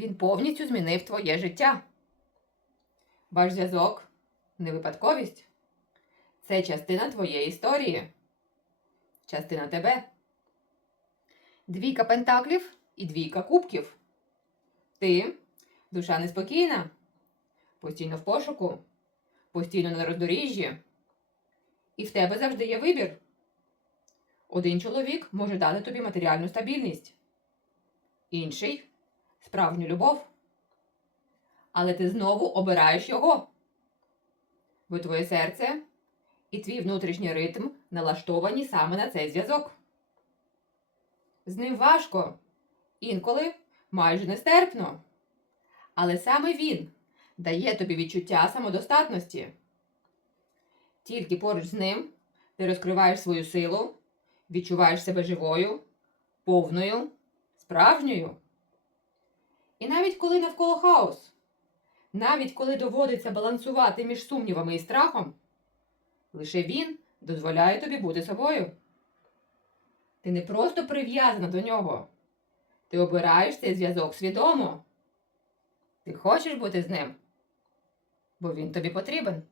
Він повністю змінив твоє життя. Ваш зв'язок не випадковість. Це частина твоєї історії. Частина тебе. Двійка пентаклів і двійка кубків. Ти душа неспокійна, постійно в пошуку, постійно на роздоріжжі. І в тебе завжди є вибір. Один чоловік може дати тобі матеріальну стабільність, інший справжню любов. Але ти знову обираєш його. Бо твоє серце і твій внутрішній ритм налаштовані саме на цей зв'язок. З ним важко, інколи майже нестерпно. Але саме він дає тобі відчуття самодостатності. Тільки поруч з ним ти розкриваєш свою силу, відчуваєш себе живою, повною, справжньою. І навіть коли навколо хаос, навіть коли доводиться балансувати між сумнівами і страхом, лише він дозволяє тобі бути собою. Ти не просто прив'язана до нього. Ти обираєш цей зв'язок свідомо. Ти хочеш бути з ним, бо він тобі потрібен.